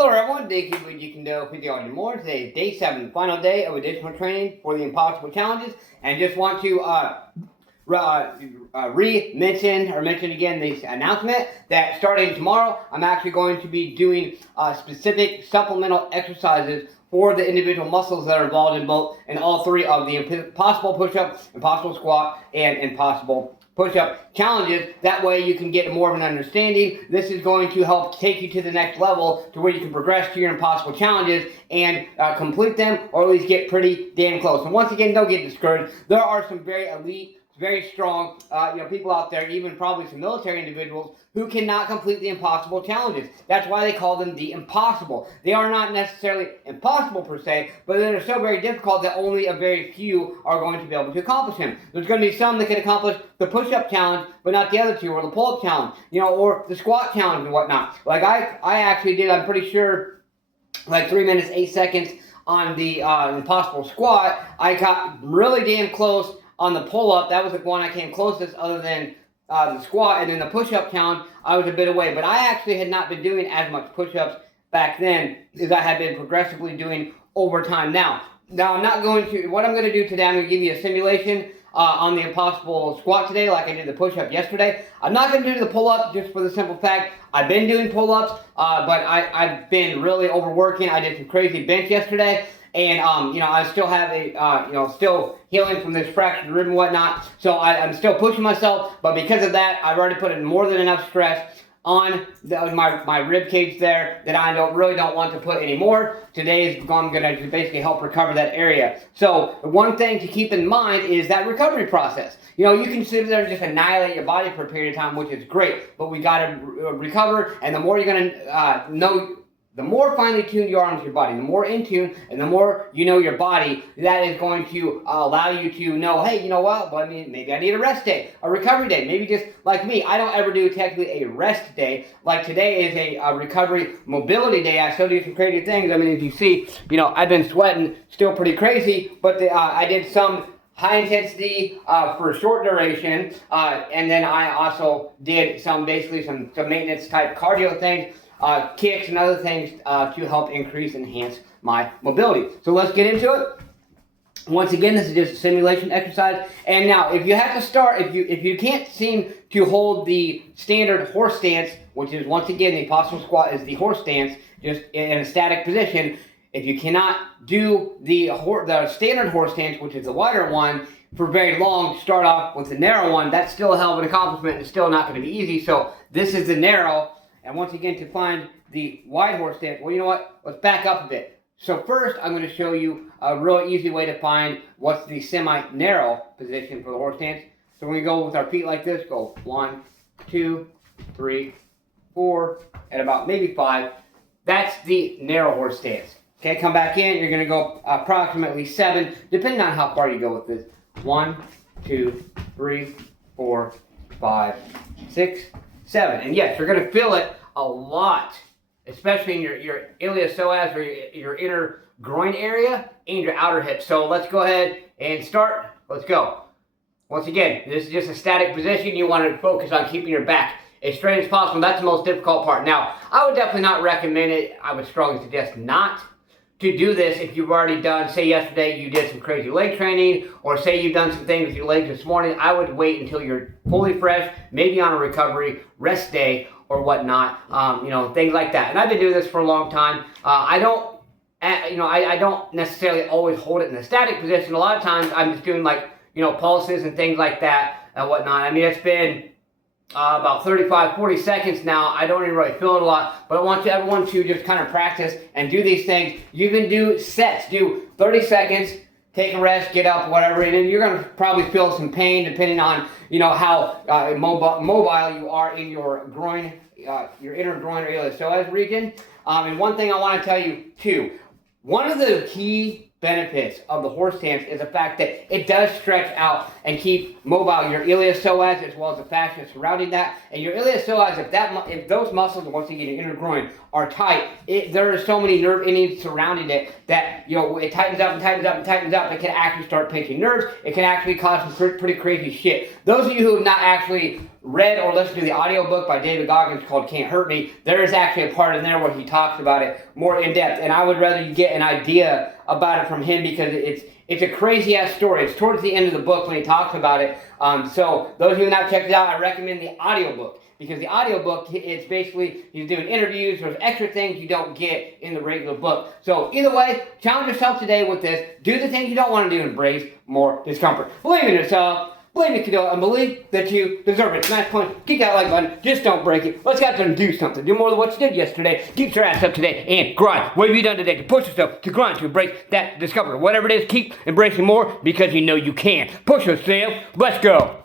Hello everyone, thank you for what you can do with the audio more. Today is day 7, final day of additional training for the impossible challenges, and just want to mention again this announcement that starting tomorrow, I'm actually going to be doing specific supplemental exercises for the individual muscles that are involved in all three of the impossible push-up, impossible squat, and impossible push-up challenges. That way you can get more of an understanding. This is going to help take you to the next level to where you can progress to your impossible challenges and complete them, or at least get pretty damn close. And once again, don't get discouraged. There are some very elite, very strong people out there, even probably some military individuals, who cannot complete the impossible challenges. That's why they call them the impossible. They are not necessarily impossible per se, but they're so very difficult that only a very few are going to be able to accomplish them. There's going to be some that can accomplish the push-up challenge, but not the other two, or the pull-up challenge, or the squat challenge and whatnot. Like I actually did, I'm pretty sure, like 3 minutes, 8 seconds on the impossible squat. I got really damn close on the pull-up. That was the one I came closest other than the squat. And then the push-up challenge, I was a bit away. But I actually had not been doing as much push-ups back then as I had been progressively doing over time. Now I'm not going to, what I'm going to do today, I'm going to give you a simulation on the impossible squat today, like I did the push-up yesterday. I'm not going to do the pull-up just for the simple fact I've been doing pull-ups, but I've been really overworking. I did some crazy bench yesterday. And, I still have still healing from this fractured rib and whatnot. So I'm still pushing myself. But because of that, I've already put in more than enough stress on my rib cage there that I really don't want to put anymore. Today is going to basically help recover that area. So the one thing to keep in mind is that recovery process. You can sit there and just annihilate your body for a period of time, which is great. But we got to recover. And the more you're going to the more finely tuned you are into your body, the more in tune, and the more you know your body, that is going to allow you to know, hey, you know what, well, maybe I need a rest day, a recovery day. Maybe just like me, I don't ever do technically a rest day. Like today is a recovery mobility day. I still do some crazy things. As you see, I've been sweating still pretty crazy, but I did some high intensity for a short duration, and then I also did some maintenance type cardio things, kicks and other things to help enhance my mobility. So let's get into it. Once again, this is just a simulation exercise. And now, if you have to start, if you can't seem to hold the standard horse stance, which is once again the impossible squat is the horse stance, just in a static position. If you cannot do the standard horse stance, which is the wider one, for very long, start off with the narrow one. That's still a hell of an accomplishment. It's still not going to be easy. So this is the narrow. And once again, to find the wide horse stance, well, you know what? Let's back up a bit. So first, I'm going to show you a real easy way to find what's the semi-narrow position for the horse stance. So we're going to go with our feet like this. Go 1, 2, 3, 4, and about maybe 5. That's the narrow horse stance. Okay, come back in. You're going to go approximately 7, depending on how far you go with this. 1, 2, 3, 4, 5, 6, 7. And yes, you're going to feel it a lot, especially in your iliopsoas or your inner groin area and your outer hip. So let's go ahead and start. Let's go. Once again, this is just a static position. You want to focus on keeping your back as straight as possible. That's the most difficult part. Now, I would definitely not recommend it. I would strongly suggest not to do this if you've already done, say yesterday you did some crazy leg training, or say you've done some things with your legs this morning. I would wait until you're fully fresh, maybe on a recovery rest day or whatnot, things like that. And I've been doing this for a long time. I don't necessarily always hold it in a static position. A lot of times I'm just doing pulses and things like that and whatnot. It's been about 35, 40 seconds now. I don't even really feel it a lot, but I want everyone to just kind of practice and do these things. You can do sets, do 30 seconds, take a rest, get up, whatever, and then you're going to probably feel some pain depending on, how mobile you are in your groin, your inner groin or iliopsoas region. And one thing I want to tell you too, one of the key benefits of the horse stance is the fact that it does stretch out and keep mobile, your iliopsoas, as well as the fascia surrounding that. And your iliopsoas, if those muscles, once again, your inner groin, are tight, there are so many nerve endings surrounding it that, it tightens up and tightens up and tightens up. It can actually start pinching nerves. It can actually cause some pretty crazy shit. Those of you who have not actually read or listened to the audiobook by David Goggins called Can't Hurt Me, there is actually a part in there where he talks about it more in depth. And I would rather you get an idea about it from him because it's a crazy ass story. It's towards the end of the book when he talks about it. So those of you who have not checked it out, I recommend the audiobook. Because the audiobook, it's basically, he's doing interviews, there's extra things you don't get in the regular book. So either way, challenge yourself today with this. Do the things you don't want to do and embrace more discomfort. Believe in yourself. Believe you can do it, and believe that you deserve it. Smash point, kick that like button, just don't break it. Let's get out there and do something. Do more than what you did yesterday. Keep your ass up today and grind. What have you done today to push yourself, to grind, to embrace that discomfort? Whatever it is, keep embracing more because you know you can. Push yourself. Let's go.